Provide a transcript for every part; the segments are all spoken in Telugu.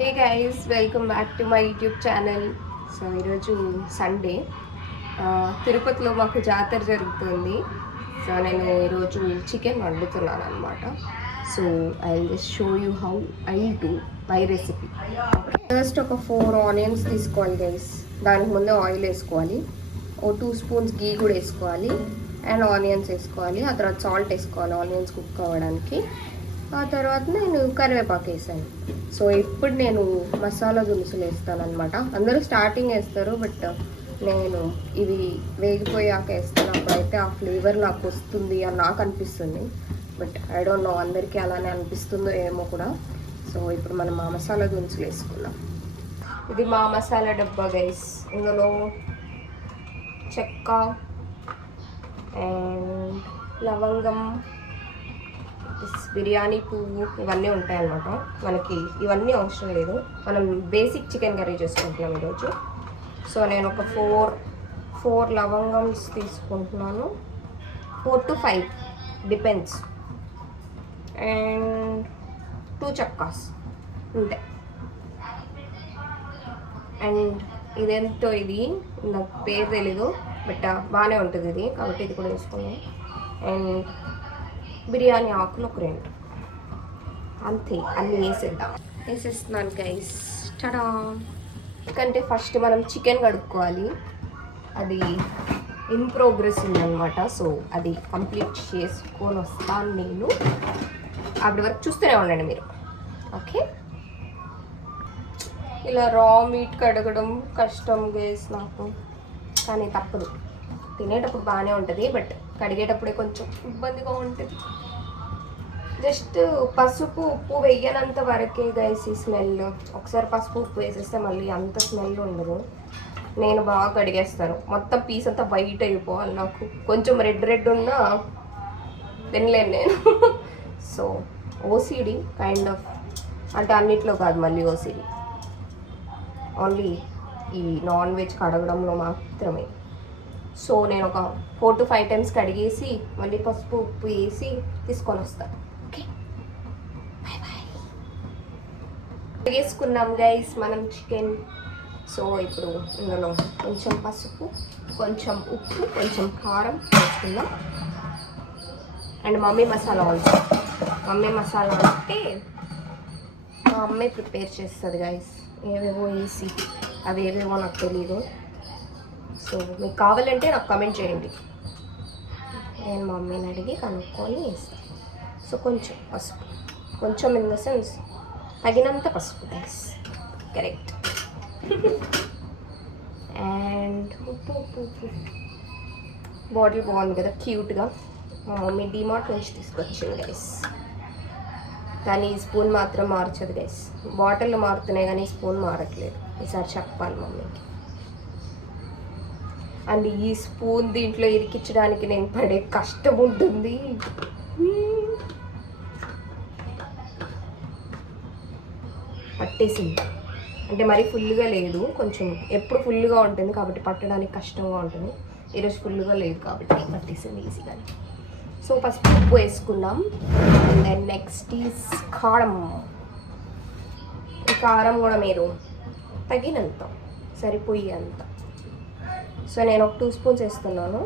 Hey guys welcome back to my YouTube channel so ఈరోజు సండే తిరుపతిలో మాకు జాతర జరుగుతుంది. సో నేను ఈరోజు చికెన్ వండుతున్నాను అనమాట so I just show you how I to my recipe first ఒక ఫోర్ ఆనియన్స్ తీసుకోవాలి గైస్ దానికి ముందే ఆయిల్ వేసుకోవాలి. ఓ టూ స్పూన్స్ గీ కూడా వేసుకోవాలి. అండ్ ఆనియన్స్ వేసుకోవాలి. ఆ తర్వాత సాల్ట్ వేసుకోవాలి. ఆనియన్స్ కుక్ అవ్వడానికి. ఆ తర్వాత నేను కరివేపాకు వేసాను. సో ఇప్పుడు నేను మసాలా దినుసులు వేస్తాను అనమాట అందరూ స్టార్టింగ్ వేస్తారు బట్ నేను ఇవి వేగిపోయాక వేస్తాను. అప్పుడైతే ఆ ఫ్లేవర్ నాకు వస్తుంది అని నాకు అనిపిస్తుంది. బట్ ఐ డోంట్ నో అందరికీ అలానే అనిపిస్తుందో ఏమో కూడా. సో ఇప్పుడు మనం మా మసాలా దినుసులు వేసుకుందాం. ఇది మా మసాలా డబ్బా గైస్ ఇందులో చెక్క అండ్ లవంగం బిర్యానీ పువ్వు ఇవన్నీ ఉంటాయి అన్నమాట మనకి ఇవన్నీ అవసరం లేదు. మనం బేసిక్ చికెన్ కర్రీ చేసుకుంటున్నాం ఈరోజు. సో నేను ఒక ఫోర్ ఫోర్ లవంగమ్స్ తీసుకుంటున్నాను. Four to five depends and two చక్కాస్ అంతే. అండ్ ఇదెంతో ఇది? నాకు పేరు తెలీదు బట్ uh, బాగానే ఉంటుంది ఇది. కాబట్టి ఇది కూడా వేసుకున్నాను అండ్ బిర్యానీ ఆకులు ఒక రెండు. అంతే అన్నీ వేసేద్దాం. వేసేస్తున్నాను గైస్ టడా ఎందుకంటే ఫస్ట్ మనం చికెన్ కడుక్కోవాలి. అది ఇన్ ప్రోగ్రెస్ ఉందన్నమాట. సో అది కంప్లీట్ చేసుకొని వస్తాను నేను. అప్పటి వరకు చూస్తూనే ఉండండి మీరు. ఓకే ఇలా రా మీట్ కడగడం కష్టం గేస్ నాకు. కానీ తప్పదు. తినేటప్పుడు బాగానే ఉంటుంది బట్ కడిగేటప్పుడే కొంచెం ఇబ్బందిగా ఉంటుంది. జస్ట్ పసుపు ఉప్పు వేయనంత వరకే గైస్ ఈ స్మెల్ ఒకసారి పసుపు ఉప్పు వేసేస్తే మళ్ళీ అంత స్మెల్ ఉండదు. నేను బాగా కడిగేస్తాను. మొత్తం పీస్ అంతా వైట్ అయిపోవాలి నాకు. కొంచెం రెడ్ రెడ్ ఉన్నా తినలేను నేను. సో ఓసిడి కైండ్ ఆఫ్ అంటే అన్నిట్లో కాదు మళ్ళీ ఓసిడి ఓన్లీ ఈ నాన్ వెజ్ కడగడంలో మాత్రమే. సో నేను ఒక ఫోర్ టు ఫైవ్ టైమ్స్ కడిగేసి మళ్ళీ పసుపు ఉప్పు వేసి తీసుకొని వస్తాను ఓకే? బాయ్ బాయ్ కడిగేసుకున్నాం గైస్ మనం చికెన్ సో ఇప్పుడు ఇందులో కొంచెం పసుపు కొంచెం ఉప్పు కొంచెం కారం వేసుకుందాం. And mummy masala also mummy masala అంటే మా అమ్మే ప్రిపేర్ చేస్తుంది గైస్ ఏవేవో వేసి అవి ఏవేవో నాకు తెలీదు. సో మీకు కావాలంటే నాకు కమెంట్ చేయండి. నేను మా మమ్మీని అడిగి కనుక్కొని వేస్తాను సో కొంచెం పసుపు. కొంచెం ఇన్ ద సెన్స్ తగినంత పసుపు గ్యాస్ కరెక్ట్ అండ్ ఉప్పు ఉప్పు ఉప్పు బాటిల్ బాగుంది కదా క్యూట్గా మా మమ్మీ డిమార్ట్ నుంచి తీసుకొచ్చింది గైస్ కానీ స్పూన్ మాత్రం మార్చదు గైస్ బాటిల్ మారుతున్నాయి కానీ స్పూన్ మారట్లేదు. ఈసారి చెప్పాలి మమ్మీకి. అండ్ ఈ స్పూన్ దీంట్లో ఇరికించడానికి నేను పడే కష్టం ఉంటుంది. పట్టేసింది. అంటే మరీ ఫుల్గా లేదు. కొంచెం ఎప్పుడు ఫుల్గా ఉంటుంది కాబట్టి పట్టడానికి కష్టంగా ఉంటుంది. ఈరోజు ఫుల్గా లేదు కాబట్టి పట్టేసింది ఈజీగా సో ఫస్ట్ ఉప్పు వేసుకున్నాం అండ్ దెన్ నెక్స్ట్ ఈస్ కారం. కారం కూడా మీరు తగినంత సరిపోయేంత. సో నేను ఒక టూ స్పూన్స్ వేస్తున్నాను.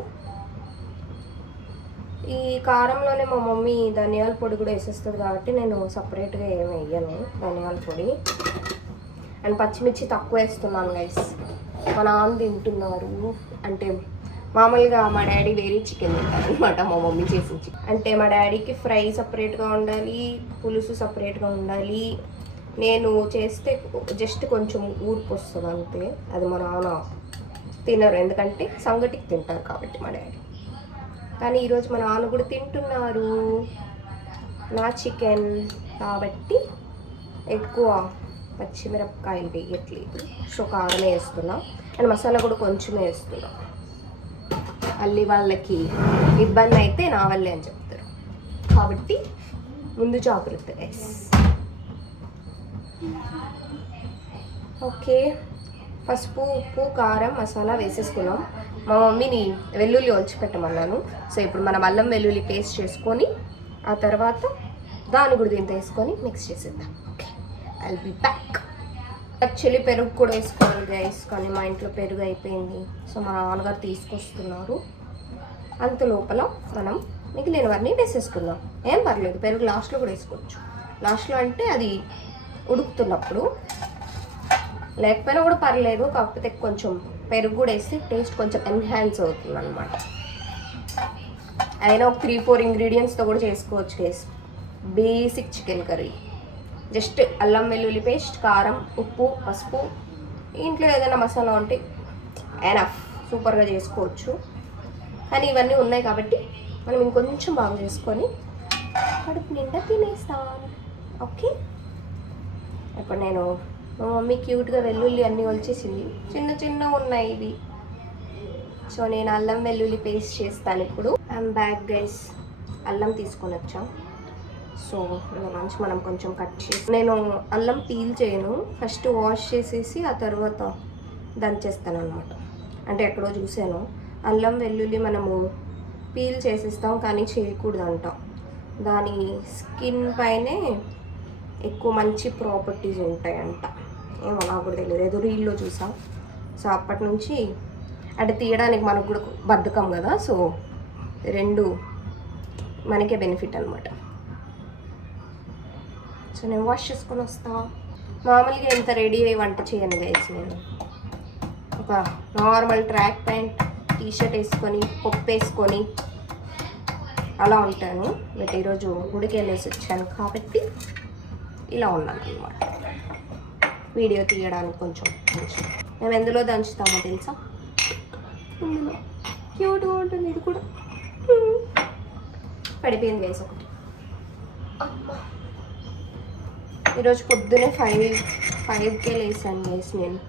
ఈ కారంలోనే మా మమ్మీ ధనియాల పొడి కూడా వేసేస్తుంది కాబట్టి నేను సపరేట్గా ఏమి వేయను ధనియాల పొడి. అండ్ పచ్చిమిర్చి తక్కువ వేస్తున్నాను గైస్ మా నాన్న తింటున్నారు. అంటే మామూలుగా మా డాడీ వేరే చికెన్ తింటారు అనమాట మా మమ్మీ చేసిన చికెన్. అంటే మా డాడీకి ఫ్రై సపరేట్గా ఉండాలి పులుసు సపరేట్గా ఉండాలి. నేను చేస్తే జస్ట్ కొంచెం ఊర్పు వస్తుంది అంతే. అది మా నాన్న తినరు. ఎందుకంటే సంగటికి తింటారు కాబట్టి మా డాడీ. కానీ ఈరోజు మా నాన్న కూడా తింటున్నారు. నా చికెన్ కాబట్టి ఎక్కువ పచ్చిమిరపకాయలు వేయట్లేదు. సో కారమే వేస్తున్నాం. అండ్ మసాలా కూడా కొంచెమే వేస్తున్నాం. మళ్ళీ వాళ్ళకి ఇబ్బంది అయితే నా వల్లే అని చెప్తారు. కాబట్టి ముందు జాగ్రత్త. గైస్ ఓకే పసుపు ఉప్పు కారం మసాలా వేసేసుకున్నాం. మా మమ్మీని వెల్లుల్లి ఒలిచి పెట్టమన్నాను. సో ఇప్పుడు మనం అల్లం వెల్లుల్లి పేస్ట్ చేసుకొని ఆ తర్వాత దాని కూడా దీంతో వేసుకొని మిక్స్ చేసేద్దాం. Okay I be back actually పెరుగు కూడా వేసుకోవాలి గైస్ కానీ మా ఇంట్లో పెరుగు అయిపోయింది. సో మా నాన్నగారు తీసుకొస్తున్నారు. అంత లోపల మనం మిగిలినవన్నీ వేసేసుకుందాం. ఏం పర్లేదు పెరుగు లాస్ట్లో కూడా వేసుకోవచ్చు. లాస్ట్లో అంటే అది ఉడుకుతున్నప్పుడు లేకపోయినా కూడా పర్లేదు కాకపోతే కొంచెం పెరుగు కూడా వేస్తే టేస్ట్ కొంచెం ఎన్హాన్స్ అవుతుంది అనమాట అయినా ఒక త్రీ ఫోర్ ఇంగ్రీడియంట్స్తో కూడా చేసుకోవచ్చు case basic chicken curry just అల్లం వెల్లుల్లి పేస్ట్ కారం ఉప్పు పసుపు. ఇంట్లో ఏదైనా మసాలా ఉంటే ఎనఫ్ సూపర్గా చేసుకోవచ్చు. కానీ ఇవన్నీ ఉన్నాయి కాబట్టి మనం ఇంకొంచెం బాగా చేసుకొని కడుపు నిండా తినేస్తాం. ఓకే ఇప్పుడు నేను మా మమ్మీ క్యూట్గా వెల్లుల్లి అన్నీ వచ్చేసింది చిన్న చిన్న ఉన్నాయి ఇవి. సో నేను అల్లం వెల్లుల్లి పేస్ట్ చేస్తాను ఇప్పుడు. ఐమ్ బ్యాక్ గైస్ అల్లం తీసుకొని వచ్చాం. సో మంచి మనం కొంచెం కట్ చేసి నేను అల్లం పీల్ చేయను. ఫస్ట్ వాష్ చేసేసి ఆ తర్వాత దంచేస్తాను అనమాట అంటే ఎక్కడో చూసాను అల్లం వెల్లుల్లి మనము పీల్ చేసేస్తాం కానీ చేయకూడదు అంటాం దాని స్కిన్ పైనే ఎక్కువ మంచి ప్రాపర్టీస్ ఉంటాయంట. ఏమో నాకు కూడా తెలియదు. ఏదో రీల్లో చూసాం. సో అప్పటి నుంచి అంటే తీయడానికి మనకు కూడా బద్ధకం కదా. సో రెండు మనకే బెనిఫిట్ అనమాట సో నేను వాష్ చేసుకొని వస్తా. మామూలుగా ఎంత రెడీ అయ్యి వంట చేయను గైస్ నేను. ఒక నార్మల్ ట్రాక్ ప్యాంట్ టీషర్ట్ వేసుకొని పప్పు వేసుకొని అలా ఉంటాను. బట్ ఈరోజు గుడికి వెళ్ళేసి వచ్చాను కాబట్టి ఇలా ఉన్నాను అనమాట వీడియో తీయడానికి కొంచెం కొంచెం మేము ఎందులో దంచుతామో తెలుసా? ఇందులో. క్యూట్గా ఉంటుంది ఇది కూడా. పడిపోయింది వేసి ఒకటి. ఈరోజు పొద్దునే ఫైవ్ ఫైవ్కే లేసాను వేసి నేను.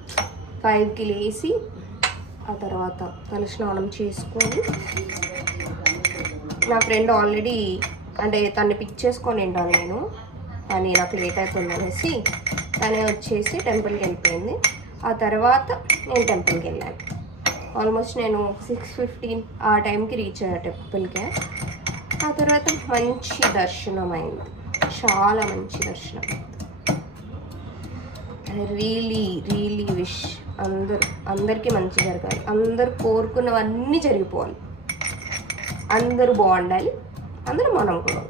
ఫైవ్కి లేచి ఆ తర్వాత తల స్నానం చేసుకొని నా ఫ్రెండ్ ఆల్రెడీ అంటే తన్ని పిక్ చేసుకొని నేను. నేను కానీ నాకు లేట్ అవుతుంది అనేసి తనే వచ్చేసి టెంపుల్కి వెళ్ళిపోయింది. ఆ తర్వాత నేను టెంపుల్కి వెళ్ళాను ఆల్మోస్ట్ నేను సిక్స్ ఫిఫ్టీన్ ఆ టైంకి రీచ్ అయ్యా టెంపుల్కి. ఆ తర్వాత మంచి దర్శనం అయింది. చాలా మంచి దర్శనం. ఐ రియలీ రియలీ విష్ అందరూ అందరికీ మంచి జరగాలి. అందరు కోరుకున్నవన్నీ జరిగిపోవాలి. అందరూ బాగుండాలి. అందరూ మనం కూడా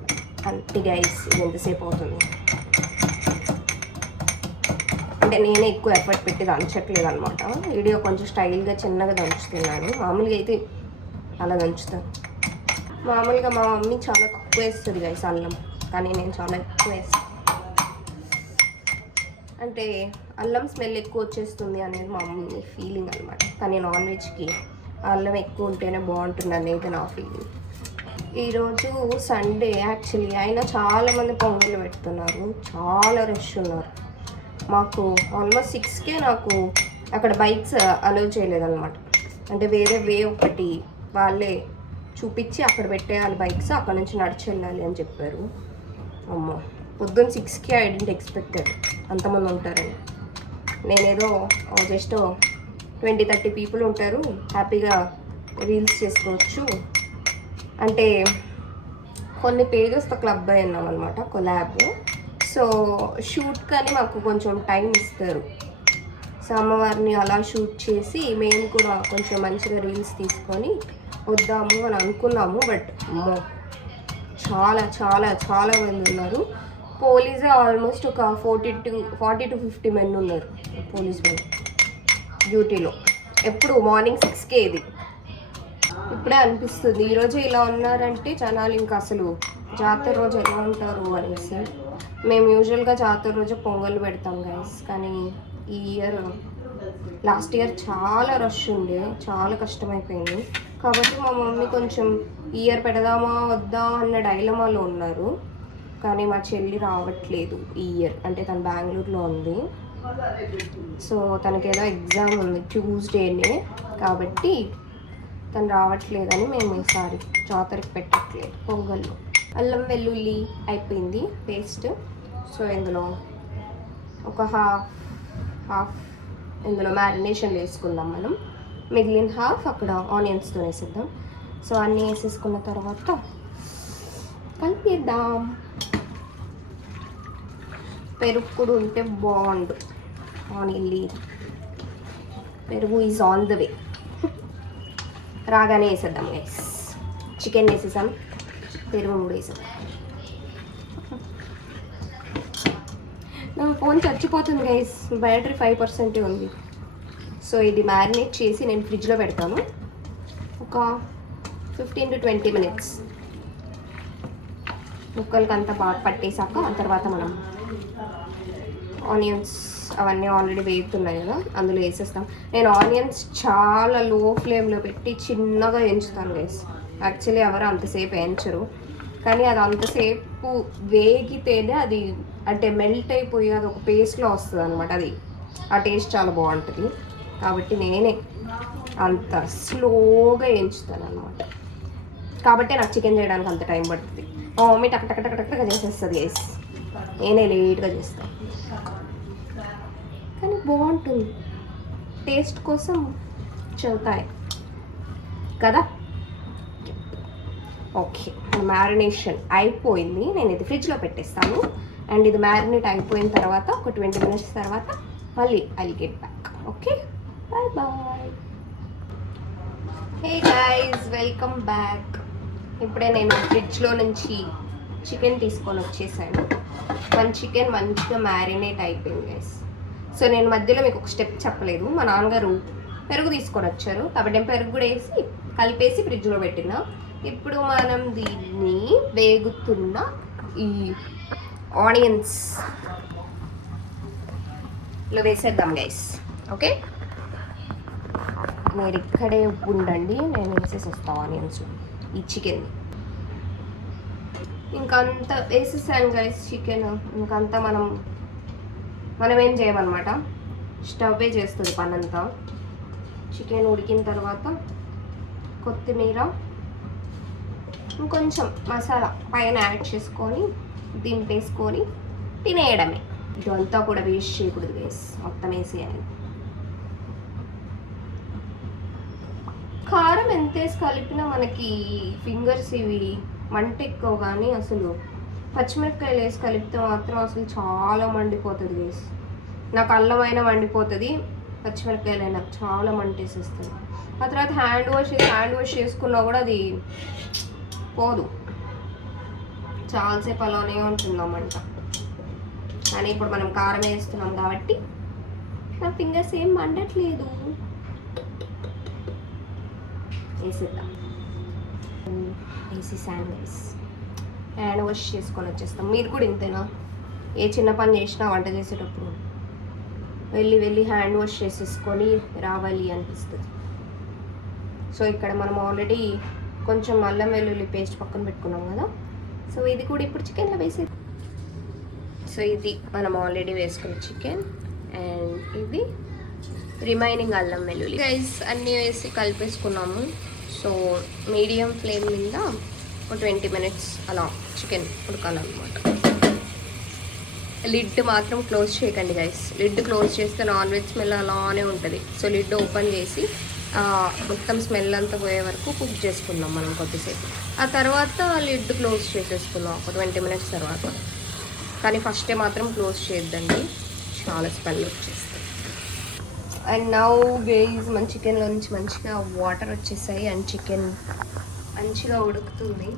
అంతే గైస్ ఇది ఎంతసేపు అవుతుంది. అంటే నేనే ఎక్కువ ఎఫర్ట్ పెట్టి దంచట్లేదు అనమాట వీడియో కొంచెం స్టైల్గా చిన్నగా దంచుతున్నాను. మామూలుగా అయితే అలా దంచుతాను మామూలుగా మా మమ్మీ చాలా తక్కువ వేస్తుంది గైస్ అల్లం కానీ నేను చాలా ఎక్కువ వేస్తాను అంటే అల్లం స్మెల్ ఎక్కువ వచ్చేస్తుంది అనేది మా మమ్మీ ఫీలింగ్ అనమాట. కానీ నాన్ వెజ్కి అల్లం ఎక్కువ ఉంటేనే బాగుంటుంది అనేది నా ఫీలింగ్ ఈరోజు సండే యాక్చువల్లీ అయినా చాలామంది పొంగలు పెడుతున్నారు. చాలా రష్ ఉన్నారు. మాకు ఆల్మోస్ట్ సిక్స్కే నాకు అక్కడ బైక్స్ అలౌ చేయలేదన్నమాట. అంటే వేరే వే ఒకటి వాళ్ళే చూపించి అక్కడ పెట్టేయాలి బైక్స్ అక్కడ నుంచి నడిచి వెళ్ళాలి అని చెప్పారు. అమ్మో పొద్దున్న సిక్స్కి ఐ డెంట్ ఎక్స్పెక్టెడ్ అంతమంది ఉంటారని. నేనేదో జస్ట్ ట్వంటీ థర్టీ పీపుల్ ఉంటారు. హ్యాపీగా రీల్స్ చేసుకోవచ్చు. అంటే కొన్ని పేజెస్తో క్లబ్ అయినాం అనమాట కొలాబ్ సో షూట్ కానీ మాకు కొంచెం టైం ఇస్తారు. సో అమ్మవారిని అలా షూట్ చేసి మేము కూడా కొంచెం మంచిగా రీల్స్ తీసుకొని వద్దాము అని అనుకున్నాము బట్ చాలా చాలా చాలా మంది ఉన్నారు. పోలీసే ఆల్మోస్ట్ ఒక forty to forty to fifty men ఉన్నారు పోలీస్ మెన్ డ్యూటీలో. ఎప్పుడు? మార్నింగ్ సిక్స్కే ఇది. ఇప్పుడే అనిపిస్తుంది. ఈరోజు ఇలా ఉన్నారంటే జనాలు ఇంకా అసలు జాతర రోజు ఎలా ఉంటారు అనేసి. మేము యూజువల్గా జాతర రోజు పొంగల్ పెడతాం గైస్ కానీ ఈ ఇయర్ లాస్ట్ ఇయర్ చాలా రష్ ఉండే. చాలా కష్టమైపోయింది. కాబట్టి మా మమ్మీ కొంచెం ఇయర్ పెడదామా వద్దా అన్న డైలమాలో ఉన్నారు. కానీ మా చెల్లి రావట్లేదు ఈ ఇయర్ అంటే తను బెంగళూరులో ఉంది. సో తనకేదో ఎగ్జామ్ ఉంది ట్యూస్డేనే కాబట్టి తను రావట్లేదని మేము ఈసారి జాతరకి పెట్టట్లేదు పొంగల్లో అల్లం వెల్లుల్లి అయిపోయింది పేస్ట్. సో ఇందులో ఒక హాఫ్ హాఫ్ ఇందులో మ్యారినేషన్ వేసుకుందాం మనం. మిగిలిన హాఫ్ అక్కడ ఆనియన్స్తో వేసేద్దాం. సో అన్నీ వేసేసుకున్న తర్వాత కలిపేద్దాం. పెరుగు కూడా ఉంటే బాగుండు. ఆనియన్ లీ పెరుగు ఈజ్ ఆన్ ద వే రాగానే వేసేద్దాం గైస్ చికెన్ వేసేసాం. పెరుగు మూడు వేసేద్దాం. నా ఫోన్ చచ్చిపోతుంది గైస్ బ్యాటరీ ఫైవ్ పర్సెంటే ఉంది. సో ఇది మ్యారినేట్ చేసి నేను ఫ్రిడ్జ్లో పెడతాను. ఒక ఫిఫ్టీన్ టు ట్వంటీ మినిట్స్ ముక్కలకి అంతా బాగా పట్టేశాక ఆ తర్వాత మనం ఆనియన్స్ అవన్నీ ఆల్రెడీ వేగుతున్నాయి కదా అందులో వేసేస్తాం. నేను ఆనియన్స్ చాలా లో ఫ్లేమ్లో పెట్టి చిన్నగా ఎంచుతాను గైస్ యాక్చువల్లీ ఎవరు అంతసేపు ఎంచరు కానీ అది అంతసేపు వేగితేనే అది అంటే మెల్ట్ అయిపోయి అది ఒక పేస్ట్లో వస్తుంది అనమాట అది. ఆ టేస్ట్ చాలా బాగుంటుంది. కాబట్టి నేనే అంత స్లోగా ఎంచుతాను అనమాట కాబట్టి నాకు చికెన్ చేయడానికి అంత టైం పడుతుంది. మా మమ్మీ టక్ టక్ టక్ టక్ చేసేస్తుంది గైస్ నేనే లేట్గా చేస్తాను బాగుంటుంది. టేస్ట్ కోసం చదువుతాయి కదా? ఓకే మ్యారినేషన్ అయిపోయింది. నేను ఇది ఫ్రిడ్జ్లో పెట్టేస్తాను. అండ్ ఇది మ్యారినేట్ అయిపోయిన తర్వాత ఒక ట్వంటీ మినిట్స్ తర్వాత మళ్ళీ I get back. Okay? Bye bye. Hey guys welcome back ఇప్పుడే నేను ఫ్రిడ్జ్లో నుంచి చికెన్ తీసుకొని వచ్చేసాను. మన చికెన్ మంచిగా మ్యారినేట్ అయిపోయింది గైస్ సో నేను మధ్యలో మీకు ఒక స్టెప్ చెప్పలేదు. మా నాన్నగారు పెరుగు తీసుకొని వచ్చారు. కాబట్టి నేను పెరుగు కూడా వేసి కలిపేసి ఫ్రిడ్జ్లో పెట్టిన. ఇప్పుడు మనం దీన్ని వేగుతున్న ఈ ఆనియన్స్లో వేసేద్దాం గైస్ ఓకే మీరు ఇక్కడే ఉండండి. నేను వేసేసి వస్తాను ఆనియన్స్ ఈ చికెన్ ఇంకంత వేసేసాను గైస్ చికెన్ ఇంకంతా మనం మనం ఏం చేయమన్నమాట? స్టవ్వే చేస్తుంది పనంతా. చికెన్ ఉడికిన తర్వాత కొత్తిమీర ఇంకొంచెం మసాలా పైన యాడ్ చేసుకొని దింపేసుకొని తినేయడమే. ఇదంతా కూడా వేస్ట్ చేయకూడదు వేసి మొత్తం వేసేయాలి కారం ఎంత వేసి కలిపినా మనకి ఫింగర్స్ ఇవి మంట ఎక్కువ కానీ అసలు పచ్చిమిరపకాయలు వేసి కలిపితే మాత్రం అసలు చాలా మండిపోతుంది వేసి నాకు అల్లమైన మండిపోతుంది పచ్చిమిరపకాయలు నాకు చాలా మంటేసేస్తుంది. ఆ తర్వాత హ్యాండ్ వాష్ హ్యాండ్ వాష్ చేసుకున్నా కూడా అది పోదు. చాలాసేపు అలానే ఉంటుందన్నమాట కానీ ఇప్పుడు మనం కారం వేస్తున్నాం కాబట్టి నా ఫింగర్స్ ఏం మండట్లేదు. వేసేద్దాం. వేసేసాను శాండ్విచ్ హ్యాండ్ వాష్ చేసుకొని వచ్చేస్తాం. మీరు కూడా ఇంతేనా? ఏ చిన్న పని చేసినా వంట చేసేటప్పుడు వెళ్ళి వెళ్ళి హ్యాండ్ వాష్ చేసేసుకొని రావాలి అనిపిస్తుంది. సో ఇక్కడ మనం ఆల్రెడీ కొంచెం అల్లం వెల్లుల్లి పేస్ట్ పక్కన పెట్టుకున్నాం కదా. సో ఇది కూడా ఇప్పుడు చికెన్లో వేసే సో ఇది మనం ఆల్రెడీ వేసుకున్న చికెన్ అండ్ ఇది రిమైనింగ్ అల్లం వెల్లుల్లి. రైస్ అన్నీ వేసి కలిపేసుకున్నాము. సో మీడియం ఫ్లేమ్ మీద ఒక ట్వంటీ మినిట్స్ అలా చికెన్ ఉడకాలన్నమాట. లిడ్ మాత్రం క్లోజ్ చేయకండి గైస్ లిడ్ క్లోజ్ చేస్తే నాన్ వెజ్ స్మెల్ అలానే ఉంటుంది. సో లిడ్ ఓపెన్ చేసి మొత్తం స్మెల్ అంతా పోయే వరకు కుక్ చేసుకుందాం మనం కొద్దిసేపు. ఆ తర్వాత లిడ్ క్లోజ్ చేసేసుకుందాం ఒక ట్వంటీ మినిట్స్ తర్వాత. కానీ ఫస్టే మాత్రం క్లోజ్ చేయొద్దండి. చాలా స్మెల్ వచ్చేస్తుంది. అండ్ నౌ గేజ్ మన చికెన్లో నుంచి మంచిగా వాటర్ వచ్చేసాయి. అండ్ చికెన్ మంచిగా ఉడుకుతుంది.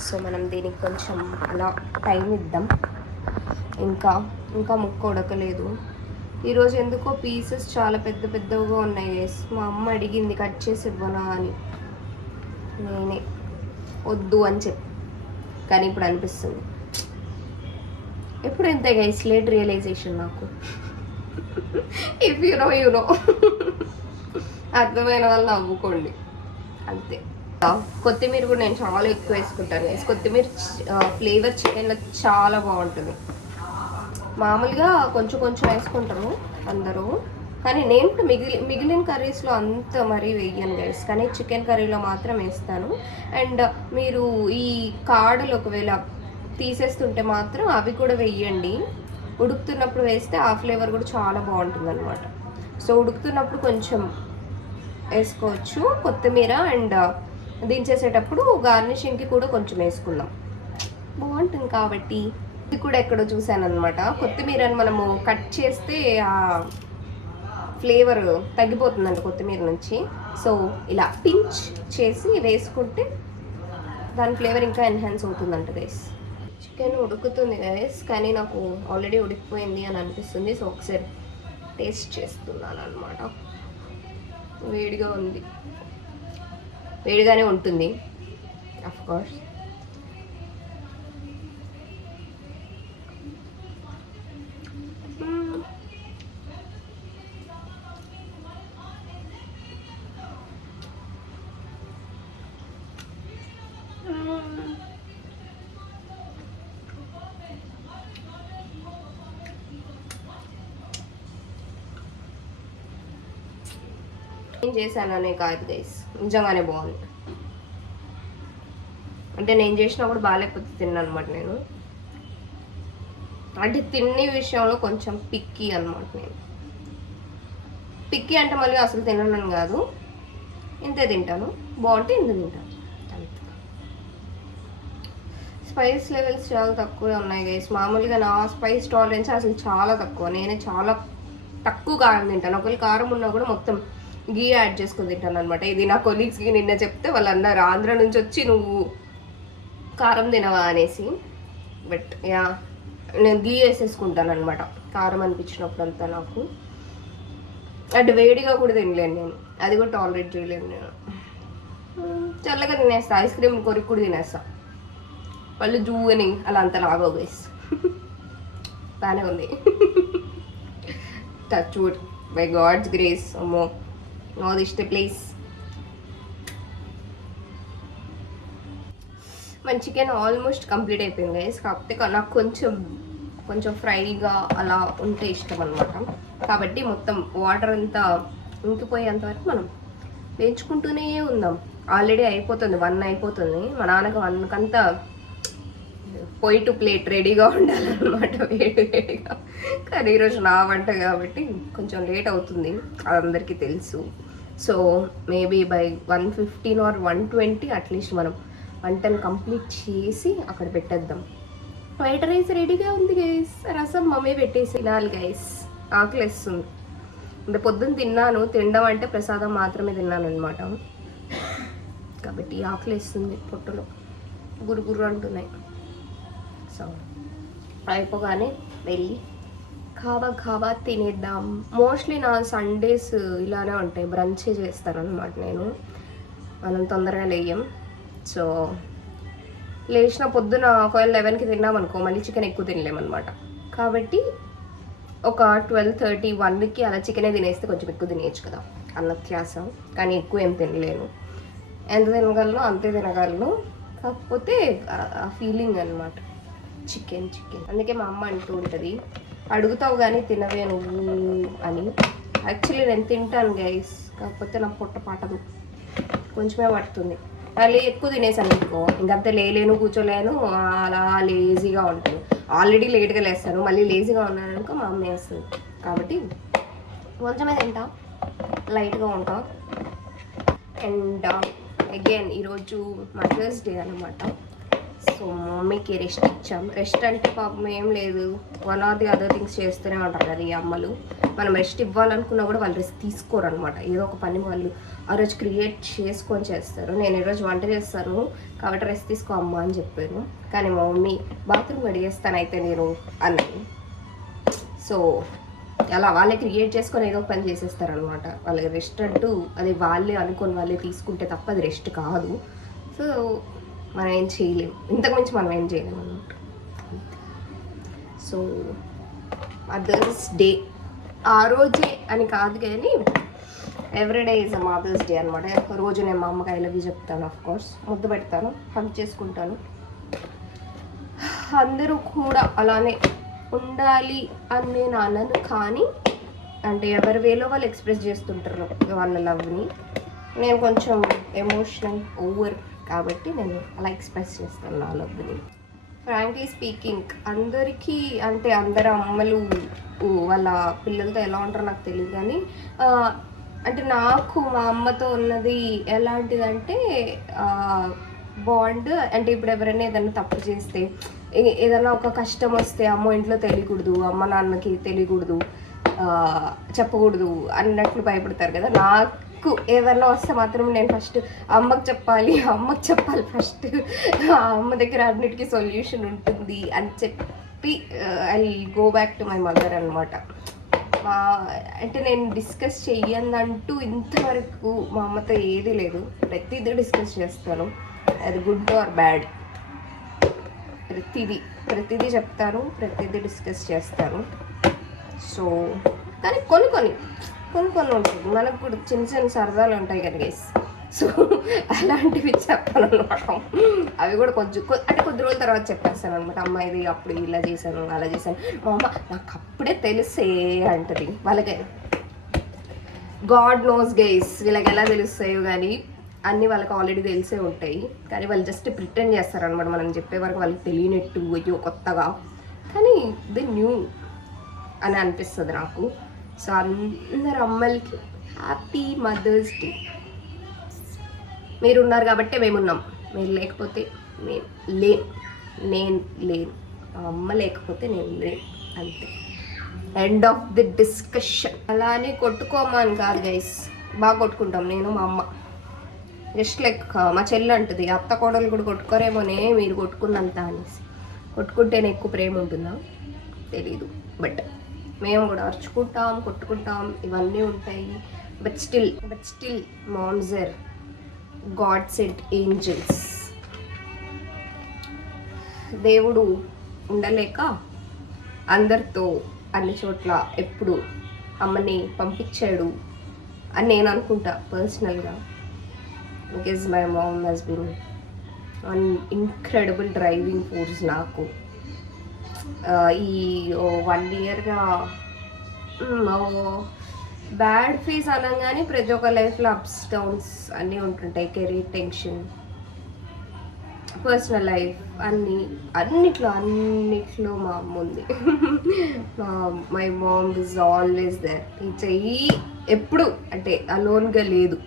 సో మనం దీనికి కొంచెం అలా టైం ఇద్దాం. ఇంకా ఇంకా ముక్క ఉడకలేదు. ఈరోజు ఎందుకో పీసెస్ చాలా పెద్ద పెద్దగా ఉన్నాయి. మా అమ్మ అడిగింది కట్ చేసి ఇవ్వనా అని. నేనే వద్దు అని చెప్పి. కానీ ఇప్పుడు అనిపిస్తుంది. ఎప్పుడు ఎంత గైస్ లేట్ రియలైజేషన్ నాకు. If you know you know అర్థమైన వాళ్ళు నవ్వుకోండి. అంతే. కొత్తిమీర కూడా నేను చాలా ఎక్కువ వేసుకుంటాను కొత్తిమీర ఫ్లేవర్ చికెన్లో చాలా బాగుంటుంది. మామూలుగా కొంచెం కొంచెం వేసుకుంటారు అందరూ. కానీ నేను మిగిలి మిగిలిన కర్రీస్లో అంత మరీ వేయను గైస్ కానీ చికెన్ కర్రీలో మాత్రం వేస్తాను. అండ్ మీరు ఈ కాడలు ఒకవేళ తీసేస్తుంటే మాత్రం అవి కూడా వేయండి. ఉడుకుతున్నప్పుడు వేస్తే ఆ ఫ్లేవర్ కూడా చాలా బాగుంటుంది అనమాట సో ఉడుకుతున్నప్పుడు కొంచెం వేసుకోవచ్చు. కొత్తిమీర అండ్ దించేసేటప్పుడు గార్నిషింగ్కి కూడా కొంచెం వేసుకుందాం. బాగుంటుంది కాబట్టి. ఇది కూడా ఎక్కడో చూశాను అనమాట కొత్తిమీరని మనము కట్ చేస్తే ఆ ఫ్లేవర్ తగ్గిపోతుందండి కొత్తిమీర నుంచి. సో ఇలా పించ్ చేసి వేసుకుంటే దాని ఫ్లేవర్ ఇంకా ఎన్హాన్స్ అవుతుందంట గైస్ చికెన్ ఉడుకుతుంది గైస్ కానీ నాకు ఆల్రెడీ ఉడికిపోయింది అని అనిపిస్తుంది. సో ఒకసారి టేస్ట్ చేస్తున్నాను అనమాట వేడిగా ఉంది. వేడిగానే ఉంటుంది అఫ్ కోర్స్ నేను చేశాననే కాదు గైస్ నిజంగానే బాగుంది. అంటే నేను చేసినప్పుడు బాగాలేకపోతే తిన్నాను అనమాట నేను. అంటే తినే విషయంలో కొంచెం పిక్కి అనమాట నేను. పిక్కి అంటే మళ్ళీ అసలు తినను కాదు. ఇంతే తింటాను. బాగుంటే ఇంత తింటాను. స్పైస్ లెవెల్స్ చాలా తక్కువే ఉన్నాయి గైస్ మామూలుగా నా స్పైస్ టాలరెన్స్ అసలు చాలా తక్కువ. నేనే చాలా తక్కువ కారం తింటాను. ఒకవేళ కారం ఉన్నా కూడా మొత్తం గీ యాడ్ చేసుకుని తింటాను అనమాట ఇది నా కొలీగ్స్కి నిన్న చెప్తే వాళ్ళు అన్నారు ఆంధ్ర నుంచి వచ్చి నువ్వు కారం తినవా అనేసి. బట్ యా నేను గీ వేసేసుకుంటాను అనమాట కారం అనిపించినప్పుడు అంతా నాకు. అంటే వేడిగా కూడా తినలేను నేను. అది కూడా టాలరేట్ చేయలేను నేను. Hmm, చల్లగా తినేస్తా. ఐస్ క్రీమ్ కొరికి కూడా తినేస్తా. వాళ్ళు జూని అలా అంత లాగో గైస్ బాగానే ఉంది. Touch wood by God's grace అమ్మో. నో దిస్ ప్లేస్ మన చికెన్ ఆల్మోస్ట్ కంప్లీట్ అయిపోయింది గైస్ కాకపోతే నాకు కొంచెం కొంచెం ఫ్రైగా అలా ఉంటే ఇష్టం అనమాట కాబట్టి మొత్తం వాటర్ అంతా ఇంకిపోయేంత వరకు మనం వేయించుకుంటూనే ఉందాం. ఆల్రెడీ అయిపోతుంది వన్ అయిపోతుంది. మా నాన్నకు వన్కంతా పొయ్యి టు ప్లేట్ రెడీగా ఉండాలన్నమాట వేడి వేడిగా. కానీ ఈరోజు నా వంట కాబట్టి కొంచెం లేట్ అవుతుంది అది అందరికీ తెలుసు. So maybe by one fifteen or one twenty at least మనం వంటను కంప్లీట్ చేసి అక్కడ పెట్టేద్దాం. వైట్ రైస్ రెడీగా ఉంది గైస్ రసం మమ్మీ పెట్టేసి తినాలి గైస్ ఆకలిస్తుంది అంటే పొద్దున్న తిన్నాను తినడం అంటే ప్రసాదం మాత్రమే తిన్నాను అనమాట కాబట్టి ఆకలిస్తుంది పొట్టులో. గురుగురు అంటున్నాయి. సో అయిపోగానే వెళ్ళి కావా కావా తినేద్దాం. మోస్ట్లీ నా సండేస్ ఇలానే ఉంటాయి. బ్రంచే చేస్తాను అనమాట నేను. మనం తొందరగా లేయం సో లేచిన పొద్దున ఒకవేళ లెవెన్కి తిన్నామనుకో మళ్ళీ చికెన్ ఎక్కువ తినలేమన్నమాట. కాబట్టి ఒక ట్వెల్వ్ థర్టీ వన్కి అలా చికెనే తినేస్తే కొంచెం ఎక్కువ తినేయచ్చు కదా. అన్నత్యాసం కానీ ఎక్కువ ఏం తినలేను. ఎంత తినగలను అంతే తినగలను. కాకపోతే ఆ ఫీలింగ్ అనమాట చికెన్ చికెన్ అందుకే మా అమ్మ అంటూ ఉంటుంది. అడుగుతావు కానీ తినవే నువ్వు అని. యాక్చువల్లీ నేను తింటాను గైస్ కాకపోతే నా పొట్ట పాటదు. కొంచెమే పడుతుంది. మళ్ళీ ఎక్కువ తినేసాను అనుకో ఇంకంతే లేలేను కూర్చోలేను అలా లేజీగా ఉంటాను. ఆల్రెడీ లేట్గా లేస్తాను మళ్ళీ లేజీగా ఉన్నాను అనుకో మా అమ్మ వేస్తుంది. కాబట్టి కొంచెమే తింటాం లైట్గా ఉంటాం. అండ్ అగైన్ uh, ఈరోజు మదర్స్ డే అనమాట సో మమ్మీకి రెస్ట్ ఇచ్చాం. రెస్ట్ అంటే పాపం ఏం లేదు. One or the other things చేస్తూనే ఉంటారు కదా ఈ అమ్మలు. మనం రెస్ట్ ఇవ్వాలనుకున్నా కూడా వాళ్ళు రెస్ట్ తీసుకోరు అనమాట ఏదో ఒక పని వాళ్ళు ఆ రోజు క్రియేట్ చేసుకొని చేస్తారు. నేను ఈరోజు వంట చేస్తాను. కాబట్టి రెస్ట్ తీసుకో అమ్మ అని చెప్పాను. కానీ మా మమ్మీ బాత్రూమ్ అడిగేస్తాను అయితే నేను అన్నది. సో అలా వాళ్ళే క్రియేట్ చేసుకొని ఏదో ఒక పని చేసేస్తారనమాట వాళ్ళకి రెస్ట్ అంటూ అది వాళ్ళే అనుకొని వాళ్ళే తీసుకుంటే తప్ప అది రెస్ట్ కాదు. సో మనం ఏం చేయలేం. ఇంతకుమించి మనం ఏం చేయలేము అనమాట సో మదర్స్ డే. ఆ రోజే అని కాదు కానీ everyday is a mother's day అనమాట రోజు నేను మా అమ్మకి ఐ లవ్ యూ చెప్తాను ఆఫ్ కోర్స్ ముద్దు పెడతాను హక్ చేసుకుంటాను. అందరూ కూడా అలానే ఉండాలి అని నేను అనను కానీ అంటే ఎవరి వేలో వాళ్ళు ఎక్స్ప్రెస్ చేస్తుంటారు వాళ్ళ లవ్ని నేను కొంచెం ఎమోషనల్ ఓవర్ కాబట్టి నేను అలా ఎక్స్ప్రెస్ చేస్తాను నా లవ్ని ఫ్రాంక్లీ స్పీకింగ్ అందరికీ అంటే అందరు అమ్మలు వాళ్ళ పిల్లలతో ఎలా ఉంటారో నాకు తెలియదు కానీ అంటే నాకు మా అమ్మతో ఉన్నది ఎలాంటిదంటే బాండ్ అంటే ఇప్పుడు ఎవరైనా ఏదైనా తప్పు చేస్తే ఏదైనా ఒక కష్టం వస్తే అమ్మో ఇంట్లో తెలియకూడదు అమ్మ నాన్నకి తెలియకూడదు చెప్పకూడదు అన్నట్లు భయపడతారు కదా. నాకు ఏదన్నా వస్తే మాత్రం నేను ఫస్ట్ అమ్మకి చెప్పాలి అమ్మకి చెప్పాలి ఫస్ట్ ఆ అమ్మ దగ్గర అన్నిటికీ సొల్యూషన్ ఉంటుంది అని చెప్పి I go back to my mother అనమాట మా అంటే నేను డిస్కస్ చెయ్యందంటూ ఇంతవరకు మా అమ్మతో ఏది లేదు. ప్రతిదీ డిస్కస్ చేస్తాను. అది గుడ్ ఆర్ బ్యాడ్ ప్రతిదీ ప్రతిదీ చెప్తాను ప్రతిదీ డిస్కస్ చేస్తాను. సో కానీ కొన్ని కొన్ని. కొన్ని కొన్ని ఉంటుంది మనకు కూడా చిన్న చిన్న సరదాలు ఉంటాయి కదా గైస్ సో అలాంటివి చెప్పాలన్నమాట అనమాట అవి కూడా కొంచెం అంటే కొద్ది రోజుల తర్వాత చెప్పేస్తాను అనమాట అమ్మ ఇది అప్పుడు ఇలా చేశాను అలా చేశాను. మా అమ్మ నాకు అప్పుడే తెలిసే అంటది. వాళ్ళకి గాడ్ నోస్ గైస్ వీళ్ళకి ఎలా తెలుస్తాయో కానీ అన్నీ వాళ్ళకి ఆల్రెడీ తెలిసే ఉంటాయి. కానీ వాళ్ళు జస్ట్ ప్రిటెండ్ చేస్తారనమాట మనం చెప్పే వరకు వాళ్ళకి తెలియనట్టు అయ్యో కొత్తగా. కానీ ది న్యూ అని అనిపిస్తుంది నాకు. సో అందరు అమ్మలకి హ్యాపీ మదర్స్ డే. మీరు ఉన్నారు కాబట్టి మేమున్నాం. మీరు లేకపోతే మేము లేం నేను లేను. అమ్మ లేకపోతే నేను లేను. అంతే. End of the discussion. అలానే కొట్టుకోమని కాదు గైస్. బాగా కొట్టుకుంటాం నేను మా అమ్మ. జస్ట్ లైక్ మా చెల్లి అంటుంది అత్త కోడలు కూడా కొట్టుకోరేమోనే మీరు కొట్టుకున్నంత అనేసి. కొట్టుకుంటేనే ఎక్కువ ప్రేమ ఉంటుందా? తెలీదు. బట్ మేము కూడా అరుచుకుంటాం కొట్టుకుంటాం ఇవన్నీ ఉంటాయి. But still but still moms are god sent angels దేవుడు ఉండలేక అందరితో అన్ని చోట్ల ఎప్పుడు అమ్మని పంపించాడు అని నేను అనుకుంటా పర్సనల్గా because my mom has been an incredible driving force నాకు. ఈ వన్ ఇయర్గా బ్యాడ్ ఫేస్ అనగానే ప్రతి ఒక్క లైఫ్లో అప్స్ డౌన్స్ అన్నీ ఉంటుంటాయి. కెరీర్ టెన్షన్ పర్సనల్ లైఫ్ అన్ని అన్నిట్లో అన్నిట్లో మా అమ్మ ఉంది. My mom is always there ఈ చెయ్యి ఎప్పుడు అంటే అలోన్గా లేదు.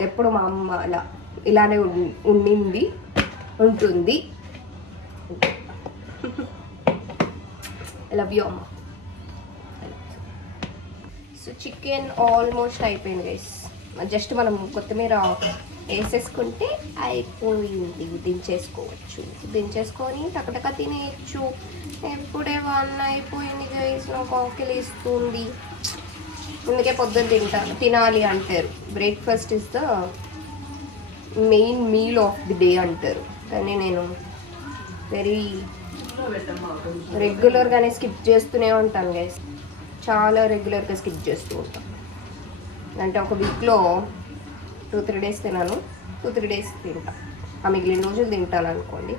ఎప్పుడు మా అమ్మ అలా ఇలానే ఉండింది ఉంటుంది. లవ్ యూ అమ్మ సో చికెన్ ఆల్మోస్ట్ అయిపోయింది గైస్ జస్ట్ మనం కొత్తిమీర వేసేసుకుంటే అయిపోయింది. దించేసుకోవచ్చు. దించేసుకొని టకటక తినేయచ్చు. ఎప్పుడే వన్ అయిపోయింది గైస్ నాకు ఆకలి ఇస్తుంది అందుకే పొద్దున్న తింటాను. తినాలి అంటారు. Breakfast is the main meal of the day అంటారు. కానీ నేను వెరీ రెగ్యులర్గానే స్కిప్ చేస్తూనే ఉంటాను గైస్ చాలా రెగ్యులర్గా స్కిప్ చేస్తూ ఉంటాను అంటే ఒక వీక్లో టూ త్రీ డేస్ తినాను టూ త్రీ డేస్ తింటా. ఆ మిగిలిన రోజులు తింటాను అనుకోండి.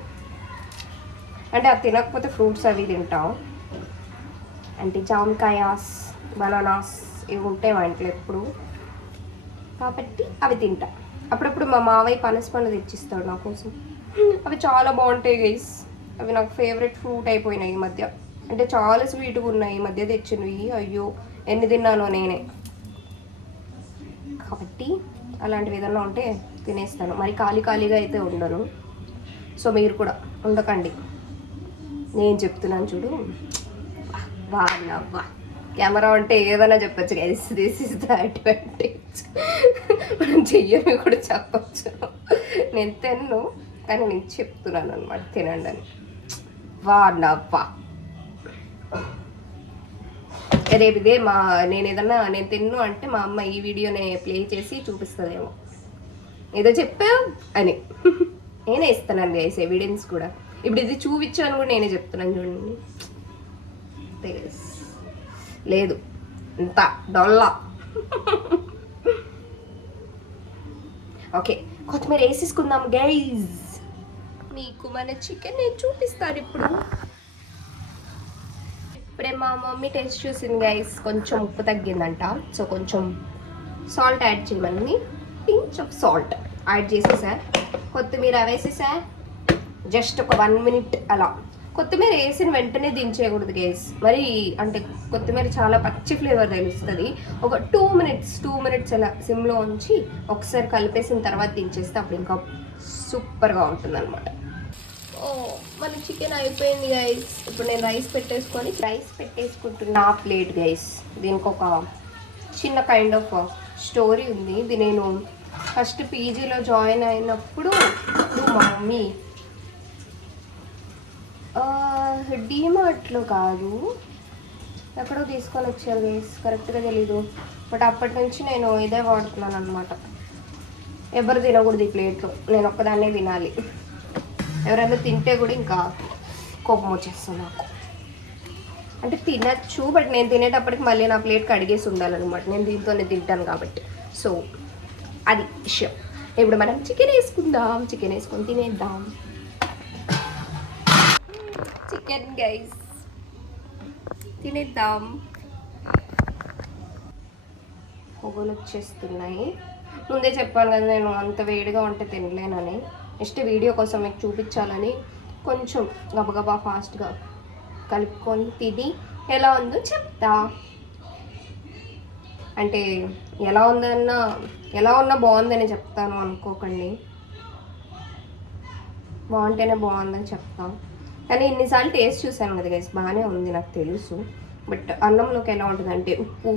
అంటే అది తినకపోతే ఫ్రూట్స్ అవి తింటాం. అంటే జామకాయాస్ బనానాస్ ఇవి ఉంటాయి మా ఇంట్లో ఎప్పుడు. కాబట్టి అవి తింటా. అప్పుడప్పుడు మా మావయ్య పనస పండు తెచ్చిస్తాడు నా కోసం. అవి చాలా బాగుంటాయి గైస్ అవి నాకు ఫేవరెట్ ఫ్రూట్ అయిపోయినాయి ఈ మధ్య. అంటే చాలా స్వీట్గా ఉన్నాయి. ఈ మధ్య తెచ్చినవి. అయ్యో ఎన్ని తిన్నానో నేనే. కాబట్టి అలాంటివి ఏదన్నా ఉంటే తినేస్తాను. మరి ఖాళీ ఖాళీగా అయితే ఉండను. సో మీరు కూడా ఉండకండి. నేను చెప్తున్నాను చూడు. వా నవ్వా కెమెరా అంటే ఏదైనా చెప్పచ్చు guys this is the advantage మనం చెయ్యని కూడా చెప్పచ్చు. నేను తిన్ను కానీ నేను చెప్తున్నాను అనమాట తినండి అని. వా నవ్వా రేపు ఇదే మా నేను ఏదన్నా నేను తిన్ను అంటే మా అమ్మ ఈ వీడియోని ప్లే చేసి చూపిస్తుందేమో. ఏదో చెప్పావు అని. నేనే ఇస్తాను గైస్ ఎవిడెన్స్ కూడా. ఇప్పుడు ఇది చూపించాను కూడా నేనే చెప్తున్నాను చూడండి. లేదు. ఇంత డొల్లా. ఓకే. కొత్తిమీర వేసేసుకుందాం గైజ్ మీకు మన చికెన్ నేను చూపిస్తాను ఇప్పుడు. ఇప్పుడే మా మమ్మీ టేస్ట్ చూసింది గైస్ కొంచెం ఉప్పు తగ్గిందంట. సో కొంచెం సాల్ట్ యాడ్ చేయమని. పించ్ ఆఫ్ సాల్ట్ యాడ్ చేసేసా. కొత్తిమీర వేసేసా. జస్ట్ ఒక వన్ మినిట్ అలా. కొత్తిమీర వేసిన వెంటనే దించేయకూడదు గేస్ మరి అంటే కొత్తిమీర చాలా పచ్చి ఫ్లేవర్ తెలుస్తుంది. ఒక టూ మినిట్స్ టూ మినిట్స్ అలా సిమ్లో ఉంచి ఒకసారి కలిపేసిన తర్వాత దించేస్తే అప్పుడు ఇంకా సూపర్గా ఉంటుంది అనమాట మన చికెన్ అయిపోయింది గైస్ ఇప్పుడు నేను రైస్ పెట్టేసుకొని రైస్ పెట్టేసుకుంటున్నా. ప్లేట్ గైస్ దీనికి ఒక చిన్న కైండ్ ఆఫ్ స్టోరీ ఉంది. ఇది నేను ఫస్ట్ పీజీలో జాయిన్ అయినప్పుడు మా మమ్మీ డీమార్ట్లో కాదు. ఎక్కడో తీసుకొని వచ్చారు గైస్ కరెక్ట్గా తెలీదు. బట్ అప్పటి నుంచి నేను ఇదే వాడుతున్నాను అనమాట ఎవరు తినకూడదు ఈ ప్లేట్లో నేను ఒక్కదాన్నే తినాలి. ఎవరైనా తింటే కూడా ఇంకా కోపం వచ్చేస్తుంది నాకు. అంటే తినచ్చు బట్ నేను తినేటప్పటికి మళ్ళీ నా ప్లేట్ కడిగేసి ఉండాలన్నమాట. నేను దీంతోనే తింటాను కాబట్టి. సో అది విషయం. ఇప్పుడు మనం చికెన్ వేసుకుందాం చికెన్ వేసుకొని తినేద్దాం. Chicken guys. తినేద్దాం. పొగలు వచ్చేస్తున్నాయి. ముందే చెప్పాను కదా నేను అంత వేడిగా ఉంటే తినలేనని. నెక్స్ట్ వీడియో కోసం మీకు చూపించాలని కొంచెం గబగబా ఫాస్ట్గా కలుపుకొని తిని ఎలా ఉందో చెప్తా. అంటే ఎలా ఉందన్నా ఎలా ఉన్నా బాగుందని చెప్తాను అనుకోకండి. బాగుంటేనే బాగుందని చెప్తాం. కానీ ఇన్నిసార్లు టేస్ట్ చూసాను కదా గైస్ బాగానే ఉంది నాకు తెలుసు. బట్ అన్నంలోకి ఎలా ఉంటుందంటే ఉప్పు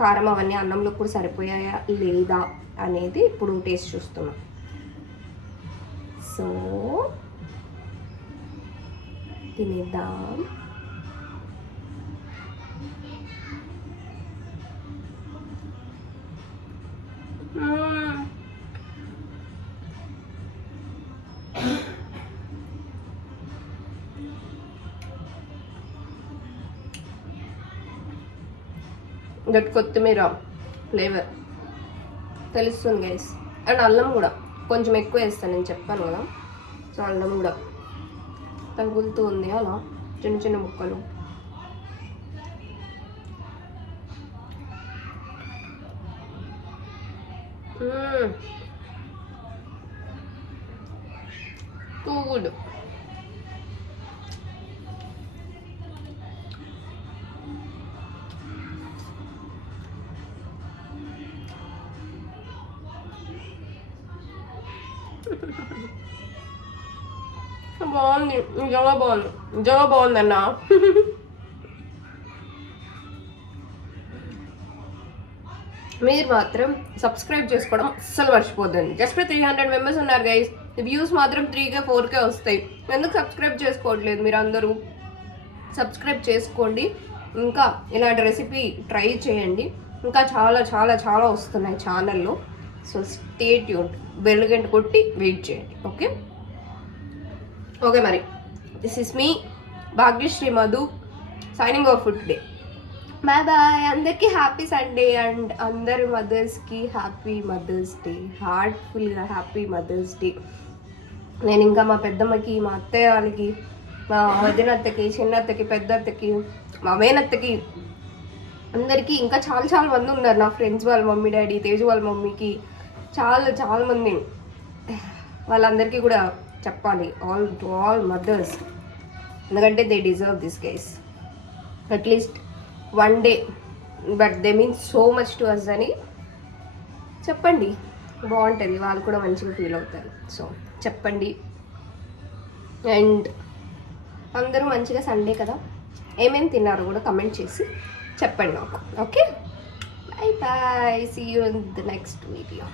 కారం అవన్నీ అన్నంలోకి కూడా సరిపోయాయా లేదా అనేది ఇప్పుడు టేస్ట్ చూస్తున్నాం. సో తినేద్దాం. మ్మ్. కొత్తిమీర ఫ్లేవర్. తెలుస్తుంది గైస్ అండ్ అల్లం కూడా. కొంచెం ఎక్కువ వేస్తాను నేను చెప్పాను కదా. సో అల్లం కూడా. తగులుతూ ఉంది అలా. చిన్న చిన్న ముక్కలు. టూ గుడ్ బాగుంది. నిజంగా బాగుంది. నిజంగా బాగుందన్నా. మీరు మాత్రం సబ్స్క్రైబ్ చేసుకోవడం అస్సలు మర్చిపోద్దండి. జస్ట్ త్రీ హండ్రెడ్ మెంబర్స్ ఉన్నారు గైస్ వ్యూస్ మాత్రం త్రీకే ఫోర్కే వస్తాయి. ఎందుకు సబ్స్క్రైబ్ చేసుకోవట్లేదు మీరు అందరూ సబ్స్క్రైబ్ చేసుకోండి. ఇంకా ఇలాంటి రెసిపీ ట్రై చేయండి. ఇంకా చాలా చాలా చాలా వస్తున్నాయి ఛానల్లో సో స్టే ట్యూన్ బెల్ గంట కొట్టి వెయిట్ చేయండి. ఓకే ఓకే మరి. This is me Bhagyashree Madhu signing off food day bye bye అందరికీ హ్యాపీ సండే అండ్ అందరి మదర్స్కి హ్యాపీ మదర్స్ డే హార్ట్ఫుల్గా హ్యాపీ మదర్స్ డే నేను ఇంకా మా పెద్దమ్మకి మా అత్తయ్య వాళ్ళకి మా వదినత్తకి చిన్నత్తకి పెద్దత్తకి మా మేనత్తకి అందరికీ ఇంకా చాలా చాలా మంది ఉన్నారు. నా ఫ్రెండ్స్ వాళ్ళ మమ్మీ డాడీ తేజు వాళ్ళ మమ్మీకి చాలా చాలా మంది. వాళ్ళందరికీ కూడా చెప్పాలి. ఆల్ టు ఆల్ మదర్స్ ఎందుకంటే they deserve this guys at least one day but they mean so much to us అని చెప్పండి. బాగుంటుంది. వాళ్ళు కూడా మంచిగా ఫీల్ అవుతారు. సో చెప్పండి. అండ్ అందరూ మంచిగా సండే కదా? ఏమేమి తిన్నారో కూడా కమెంట్ చేసి చెప్పండి నాకు okay bye bye see you in the next video